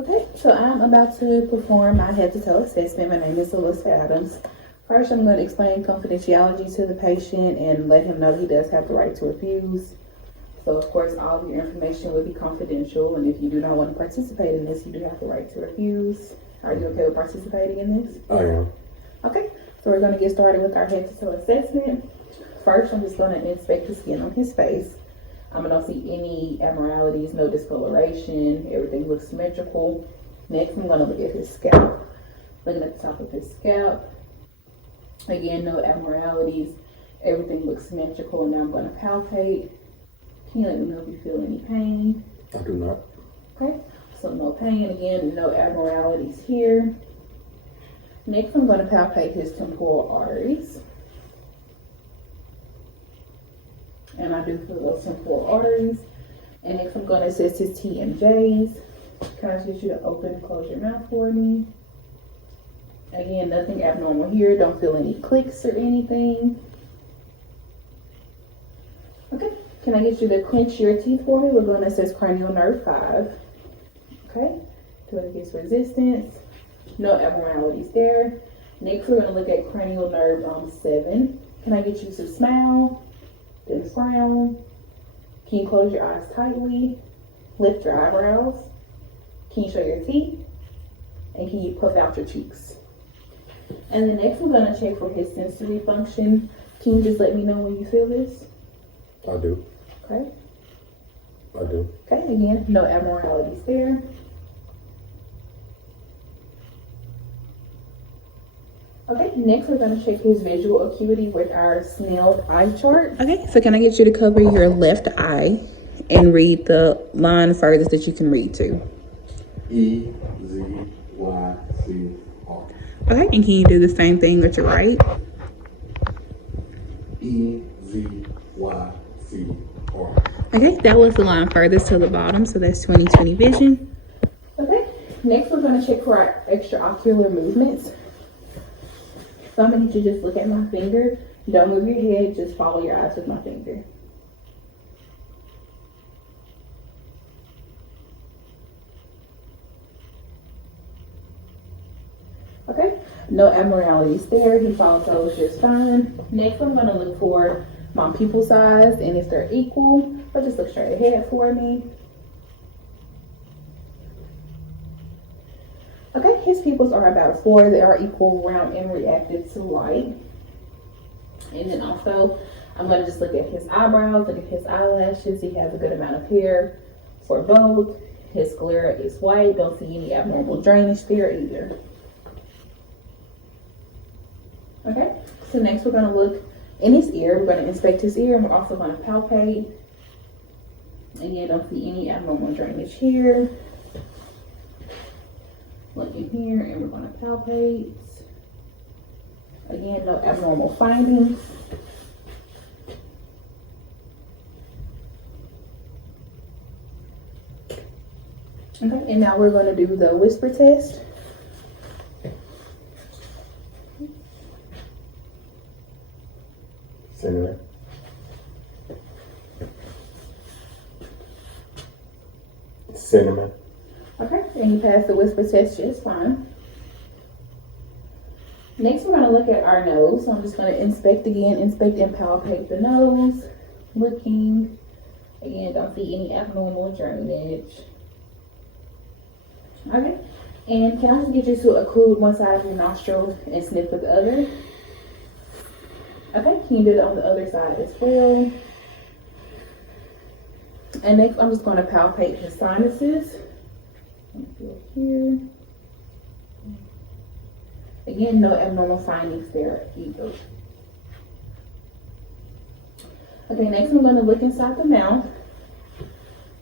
Okay, so I'm about to perform my head to toe assessment. My name is Alyssa Adams. First, I'm going to explain confidentiality to the patient and let him know that he does have the right to refuse. So, of course, all of your information will be confidential, and if you do not want to participate in this, you do have the right to refuse. Are you okay with participating in this? I am. Okay, so we're going to get started with our head to toe assessment. First, I'm just going to inspect the skin on his face. I don't see any abnormalities, no discoloration. Everything looks symmetrical. Next, I'm going to look at his scalp. Looking at the top of his scalp. Again, no abnormalities. Everything looks symmetrical. Now I'm going to palpate. Can you let me know if you feel any pain? I do not. Okay, so no pain. Again, no abnormalities here. Next, I'm going to palpate his temporal arteries. And I do feel those temporal arteries. And next, I'm going to assess his TMJs. Can I just get you to open and close your mouth for me? Again, nothing abnormal here. Don't feel any clicks or anything. Okay, can I get you to clench your teeth for me? We're going to assess cranial nerve 5. Okay, do it against resistance. No abnormalities there. Next, we're going to look at cranial nerve 7. Can I get you to smile? Then frown. Can you close your eyes tightly? Lift your eyebrows. Can you show your teeth? And can you puff out your cheeks? And then next we're going to check for his sensory function. Can you just let me know when you feel this? I do. Okay. I do. Okay, again, no abnormalities there. Okay, next we're going to check his visual acuity with our Snell eye chart. Okay, so can I get you to cover your left eye and read the line furthest that you can read to? E, Z, Y, C, R. Okay, and can you do the same thing with your right? E, Z, Y, C, R. Okay, that was the line furthest to the bottom, so that's 20/20 vision. Okay, next we're going to check for our extraocular movements. So I'm going to need you to just look at my finger. Don't move your head, just follow your eyes with my finger. Okay, no abnormalities there. He follows those just fine. Next, I'm going to look for my pupil size, and if they're equal, or just look straight ahead for me. Okay, his pupils are about a 4. They are equal, round, and reactive to light. And then also, I'm going to just look at his eyebrows, look at his eyelashes. He has a good amount of hair for both. His sclera is white. Don't see any abnormal drainage there either. Okay, so next we're going to look in his ear. We're going to inspect his ear, and we're also going to palpate. Again, don't see any abnormal drainage here. Look in here, and we're going to palpate. Again, no abnormal findings. Okay, and now we're going to do the whisper test. Cinnamon. Cinnamon. Okay, and you passed the whisper test just fine. Next, we're going to look at our nose. So I'm just going to inspect and palpate the nose. Looking. Again, don't see any abnormal drainage. Okay, and can I just get you to occlude one side of your nostril and sniff with the other? Okay, can you do it on the other side as well? And next, I'm just going to palpate his sinuses. Feel here. Again, no abnormal findings there either. Okay, next I'm going to look inside the mouth.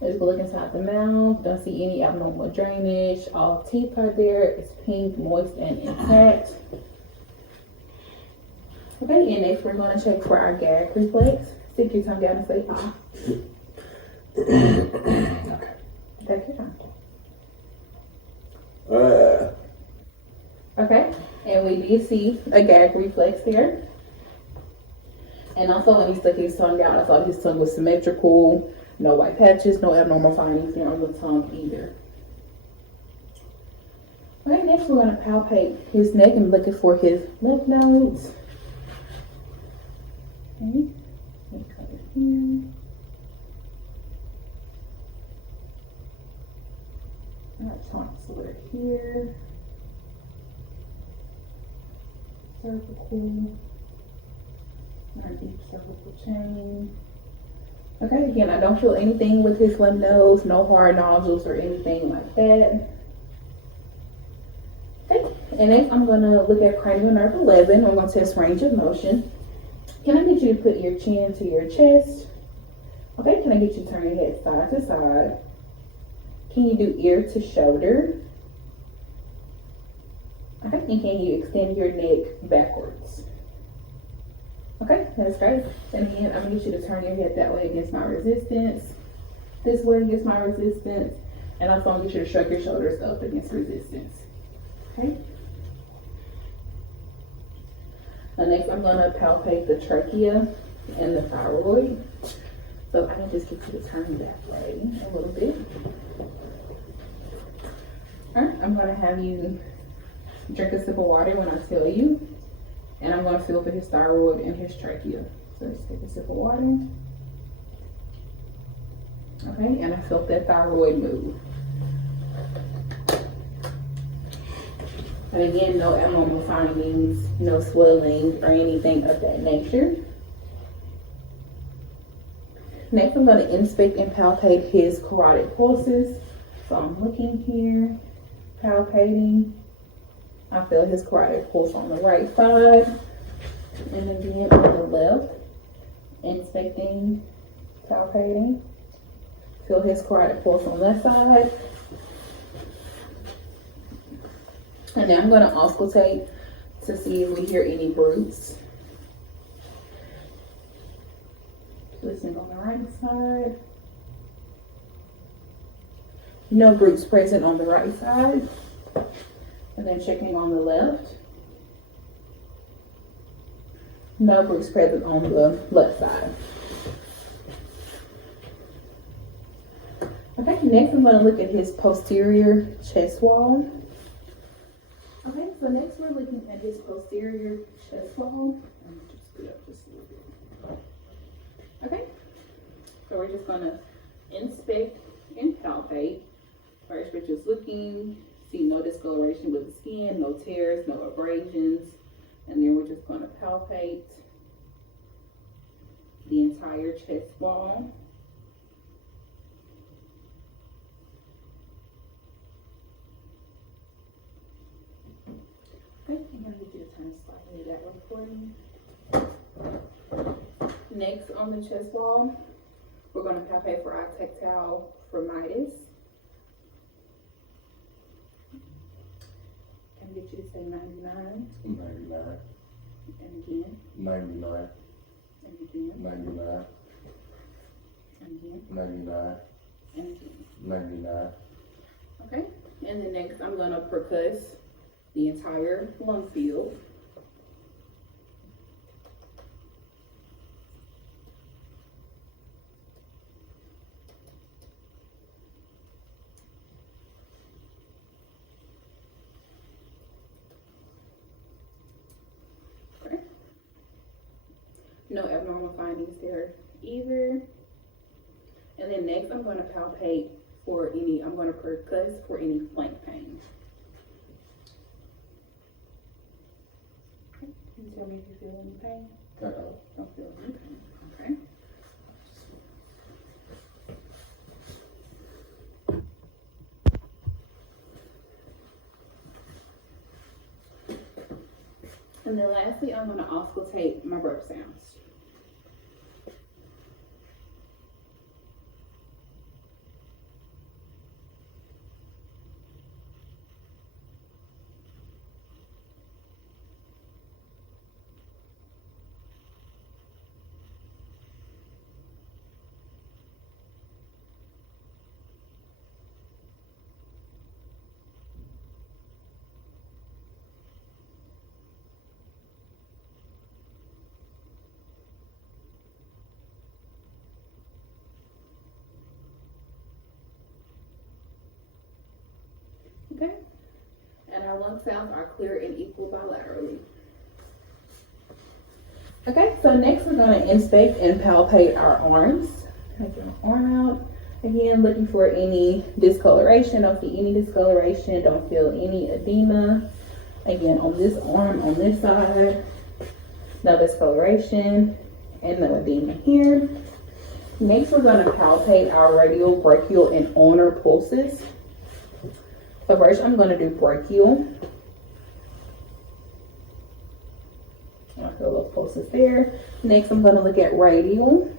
Let's go look inside the mouth. Don't see any abnormal drainage. All teeth are there. It's pink, moist, and intact. Okay, and next we're going to check for our gag reflex. Stick your tongue out and say ah. Okay. Take your time. Okay, and we did see a gag reflex there. And also when he stuck his tongue out, I thought his tongue was symmetrical. No white patches, no abnormal findings there on the tongue either. next we're gonna palpate his neck and looking for his lymph nodes. Okay, let's cover here. Our tonsillar here. Cervical. Our deep cervical chain. Okay, again, I don't feel anything with his lymph nodes, no hard nodules or anything like that. Okay, and next I'm gonna look at cranial nerve 11. I'm gonna test range of motion. Can I get you to put your chin to your chest? Okay, can I get you to turn your head side to side? Can you do ear to shoulder? Okay, and can you extend your neck backwards? Okay, that's great. And again, I'm gonna get you to turn your head that way against my resistance. This way against my resistance. And also I'm gonna get you to shrug your shoulders up against resistance. Okay. Now next I'm gonna palpate the trachea and the thyroid. So I can just get you to turn that way a little bit. Alright, I'm gonna have you drink a sip of water when I tell you. And I'm gonna feel for his thyroid and his trachea. So let's take a sip of water. Okay, and I felt that thyroid move. And again, no abnormal findings, no swelling or anything of that nature. Next, I'm going to inspect and palpate his carotid pulses. So I'm looking here, palpating. I feel his carotid pulse on the right side. And again on the left, inspecting, palpating. Feel his carotid pulse on that side. And now I'm going to auscultate to see if we hear any bruits. Listening on the right side. No bruits present on the right side. And then checking on the left. No bruits present on the left side. Okay, next I'm going to look at his posterior chest wall. Okay, so next we're looking at his posterior chest wall. I'm gonna just scoot up just a little bit. Okay, so we're just gonna inspect and palpate. First, we're just looking, see no discoloration with the skin, no tears, no abrasions, and then we're just gonna palpate the entire chest wall. Okay, I'm gonna get you to turn slightly that way for me. Next on the chest wall, we're gonna palpate for our tactile firmitis. Can I get you to say 99? 99. And again. 99. And again. 99. And again. 99. And again. 99. Okay, and then next I'm gonna percuss the entire lung field. Okay. No abnormal findings there either. And then next I'm going to palpate for any, I'm going to percuss for any flank pain. Okay. Can you tell me if you feel any pain? Don't feel any pain. Okay. And then lastly, I'm going to auscultate my burp sounds. our lung sounds are clear and equal bilaterally. Okay, so next we're going to inspect and palpate our arms. Take your arm out. Again, looking for any discoloration. Don't see any discoloration. Don't feel any edema. Again, on this arm, on this side, no discoloration and no edema here. Next, we're going to palpate our radial, brachial, and ulnar pulses. So first, I'm going to do brachial. I feel those pulses there. Next, I'm going to look at radial.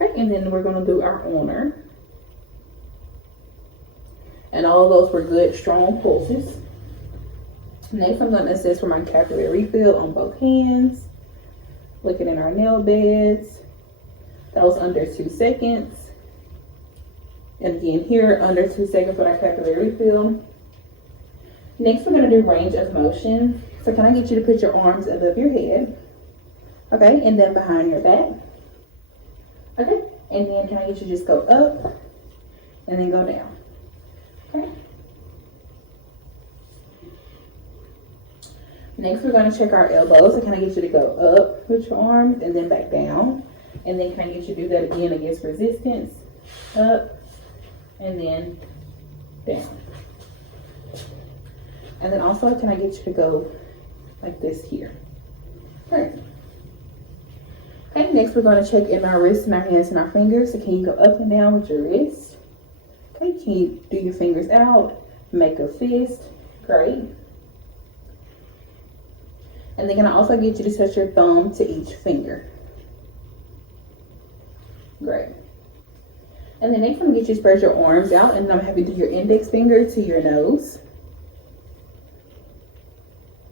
Okay, and then we're going to do our ulnar. And all of those were good, strong pulses. Next, I'm going to assess for my capillary refill on both hands. Looking at our nail beds. That was under 2 seconds. And again, here, under 2 seconds with our capillary refill. Next, we're going to do range of motion. So can I get you to put your arms above your head? Okay, and then behind your back. Okay, and then can I get you to just go up and then go down? Okay. Next, we're going to check our elbows. So can I get you to go up with your arms and then back down? And then can I get you to do that again against resistance? Up and then down. And then also, can I get you to go like this here? All right. Okay, next we're going to check in our wrists and our hands and our fingers. So can you go up and down with your wrists? Okay, can you do your fingers out? Make a fist. Great. And then can I also get you to touch your thumb to each finger? Great. And then next I'm going to get you to spread your arms out, and I'm going to have you do your index finger to your nose.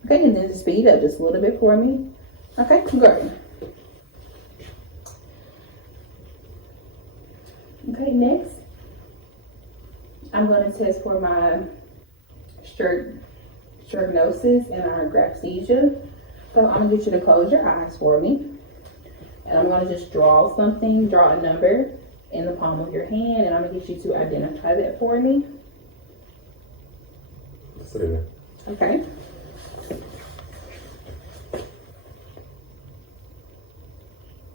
Okay, and then just speed up just a little bit for me. Okay, great. Okay, next I'm going to test for my sternocleidosis and our graphesthesia. So I'm going to get you to close your eyes for me. And I'm going to just draw something, draw a number in the palm of your hand, and I'm going to get you to identify that for me. Say that. Okay.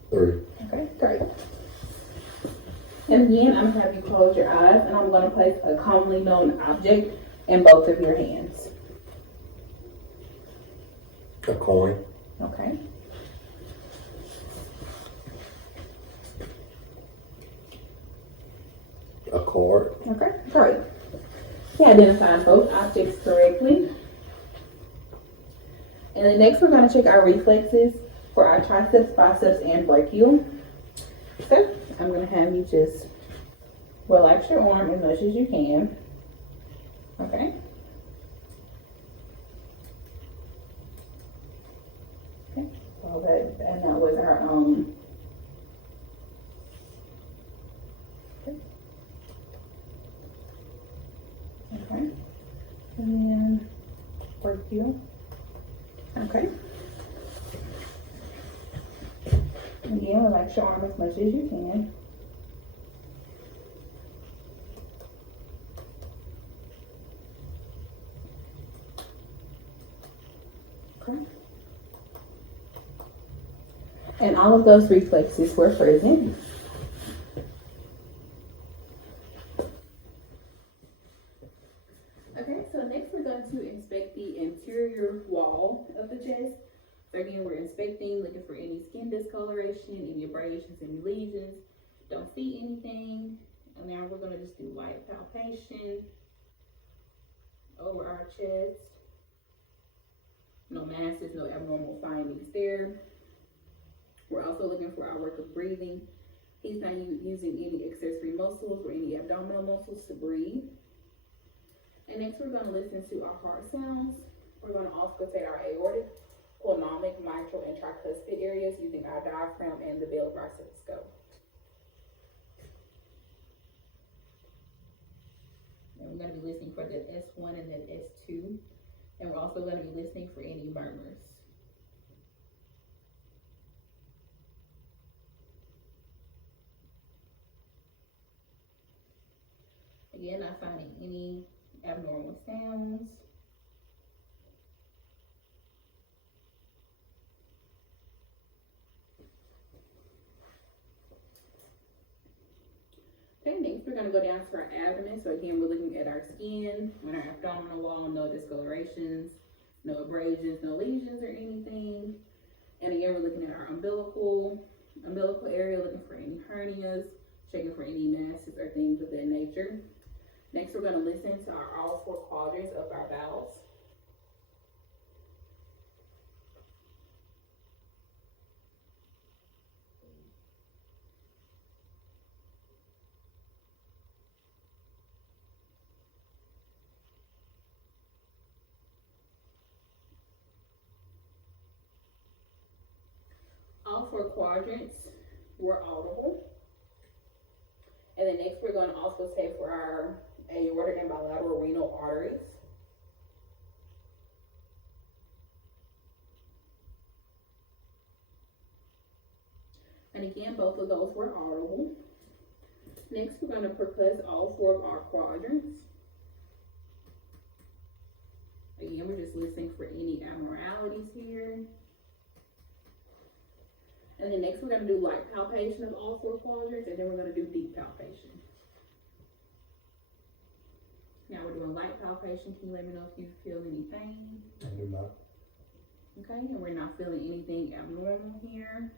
Three. Okay, great. And again, I'm going to have you close your eyes, and I'm going to place a commonly known object in both of your hands. A coin. Okay. A card. Okay, great. You identified both objects correctly. And then next we're going to check our reflexes for our triceps, biceps, and brachial. So I'm going to have you just relax your arm as much as you can. Okay. Okay. So that was our Okay. And then brachial. Okay. Again, relax your arm as much as you can. Okay. And all of those reflexes were present. Okay, so next we're going to inspect the interior wall of the chest. So again, we're inspecting, looking for any skin discoloration, any abrasions, any lesions. Don't see anything. And now we're going to just do light palpation over our chest. No masses, no abnormal findings there. We're also looking for our work of breathing. He's not using any accessory muscles or any abdominal muscles to breathe. And next we're going to listen to our heart sounds. We're going to auscultate our aortic, pulmonic, mitral, and tricuspid areas using our diaphragm and the bell of our stethoscope. And we're going to be listening for that S1 and that S2. And we're also going to be listening for any murmurs. Again, not finding any abnormal sounds. Okay, next we're gonna go down to our abdomen. So again, we're looking at our skin, on our abdominal wall, no discolorations, no abrasions, no lesions or anything. And again, we're looking at our umbilical area, looking for any hernias, checking for any masses or things of that nature. Next, we're gonna listen to all 4 quadrants of our bowels. All 4 quadrants were audible. And then next we're going to also check for our aortic and bilateral renal arteries. And again, both of those were audible. Next, we're going to percuss all 4 of our quadrants. Again, we're just listening for any abnormalities here. And then next, we're going to do light palpation of all 4 quadrants, and then we're going to do deep palpation. Now we're doing light palpation. Can you let me know if you feel any pain? I do not. Okay, and we're not feeling anything abnormal here.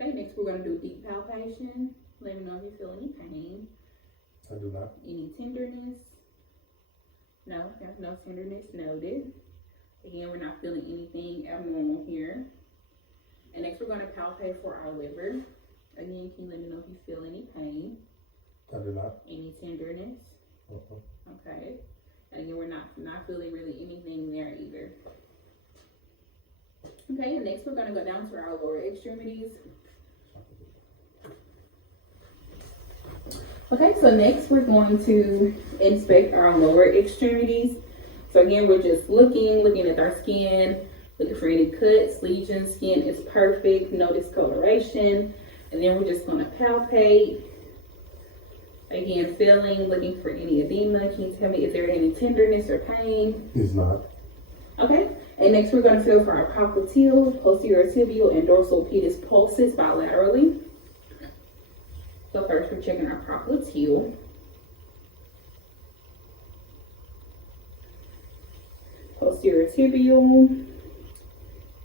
Okay, next we're going to do deep palpation. Let me know if you feel any pain. I do not. Any tenderness? No, there's no tenderness noted. Again, we're not feeling anything abnormal here. And next we're going to palpate for our liver. Again, can you let me know if you feel any pain? I do not. Any tenderness? Okay. And again, we're not feeling really anything there either. Okay, and next we're going to go down to our lower extremities. Okay, so next we're going to inspect our lower extremities. So again, we're just looking at our skin, looking for any cuts, lesions. Skin is perfect, no discoloration. And then we're just going to palpate. Again, feeling, looking for any edema. Can you tell me, is there any tenderness or pain? It's not. Okay, and next we're going to feel for our popliteal, posterior tibial, and dorsal pedis pulses bilaterally. So first we're checking our popliteal. Posterior tibial,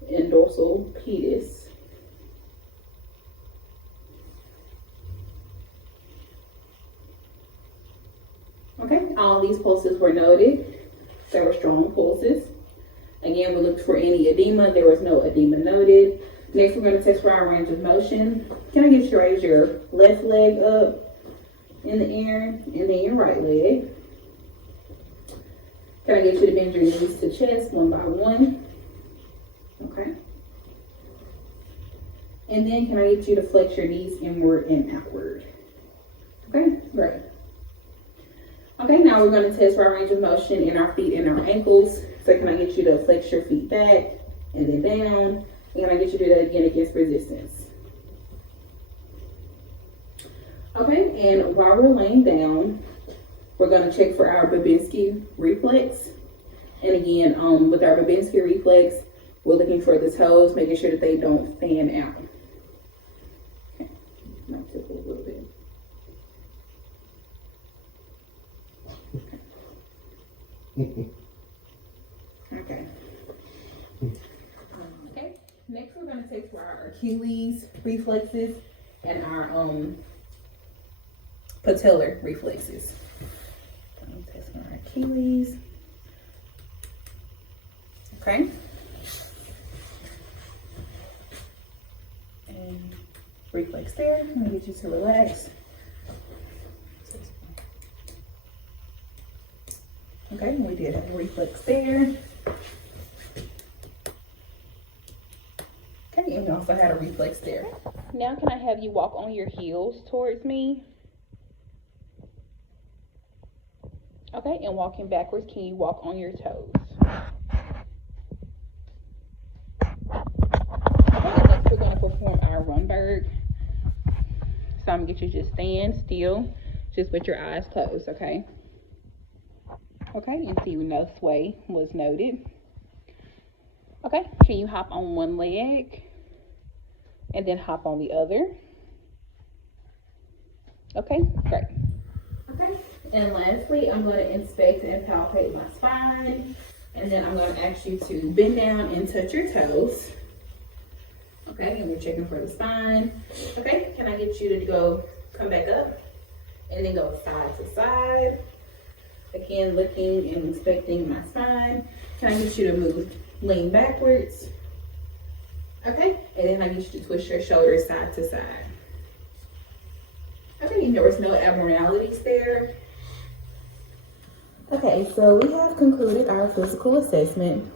and dorsal pedis. Okay, all these pulses were noted. There were strong pulses. Again, we looked for any edema. There was no edema noted. Next, we're going to test for our range of motion. Can I get you to raise your left leg up in the air and then your right leg? Can I get you to bend your knees to chest one by one? Okay. And then can I get you to flex your knees inward and outward? Okay, great. Okay, now we're going to test for our range of motion in our feet and our ankles. So can I get you to flex your feet back and then down? And can I get you to do that again against resistance? Okay, and while we're laying down, we're going to check for our Babinski reflex. And again, with our Babinski reflex, we're looking for the toes, making sure that they don't fan out. Okay, might tip a little bit. Okay. Okay. Next, we're going to take for our Achilles reflexes and our patellar reflexes. Test for our Achilles. Okay. And reflex there. I'm going to get you to relax. Okay, we did have a reflex there. Okay, and we also had a reflex there. Now can I have you walk on your heels towards me? Okay, and walking backwards, can you walk on your toes? Okay, next we're going to perform our Rumberg. So I'm going to get you to just stand still. just with your eyes closed, okay? Okay, and see no sway was noted. Okay, can you hop on one leg and then hop on the other? Okay, great. Okay, and lastly, I'm going to inspect and palpate my spine, and then I'm going to ask you to bend down and touch your toes. Okay, and we're checking for the spine. Okay, can I get you to come back up and then go side to side? Again, looking and inspecting my spine. Can I get you to lean backwards? Okay, and then I get you to twist your shoulders side to side. Okay, and there was no abnormalities there. Okay, so we have concluded our physical assessment.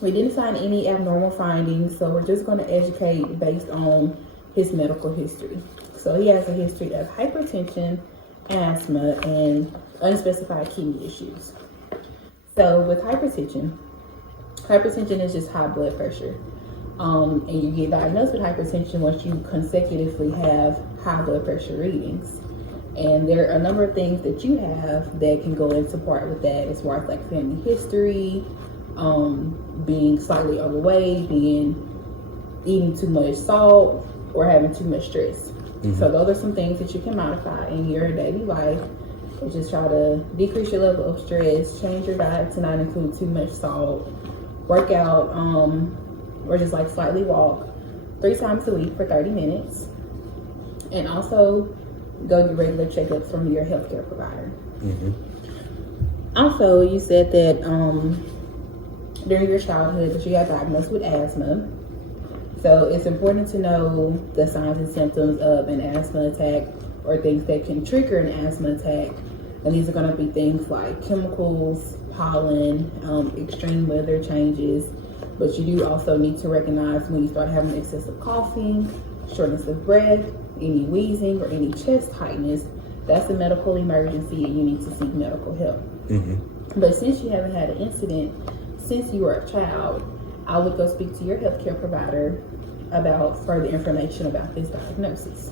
We didn't find any abnormal findings, so we're just going to educate based on his medical history. So he has a history of hypertension, asthma, and unspecified kidney issues. So with hypertension is just high blood pressure. And you get diagnosed with hypertension once you consecutively have high blood pressure readings. And there are a number of things that you have that can go into part with that, as far as like family history, being slightly overweight, eating too much salt, or having too much stress. So those are some things that you can modify in your daily life. And just try to decrease your level of stress, change your diet to not include too much salt, work out, or just like slightly walk 3 times a week for 30 minutes. And also go do regular checkups from your healthcare provider. Also, you said that during your childhood that you got diagnosed with asthma. So it's important to know the signs and symptoms of an asthma attack or things that can trigger an asthma attack. And these are going to be things like chemicals, pollen, extreme weather changes. But you do also need to recognize when you start having excessive coughing, shortness of breath, any wheezing, or any chest tightness. That's a medical emergency and you need to seek medical help. But since you haven't had an incident since you were a child, I would go speak to your healthcare provider about further information about this diagnosis.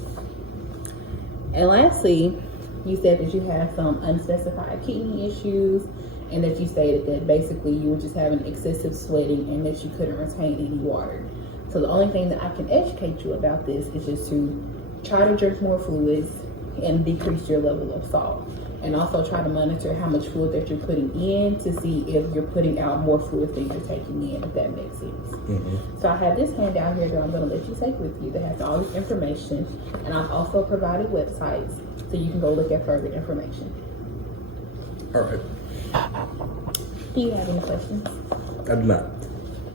And lastly, you said that you have some unspecified kidney issues, and that you stated that basically you were just having excessive sweating and that you couldn't retain any water. So the only thing that I can educate you about this is just to try to drink more fluids and decrease your level of salt. And also try to monitor how much fluid that you're putting in to see if you're putting out more fluid than you're taking in, if that makes sense. So I have this handout here that I'm going to let you take with you that has all this information. And I've also provided websites so you can go look at further information. All right. Do you have any questions? I do not.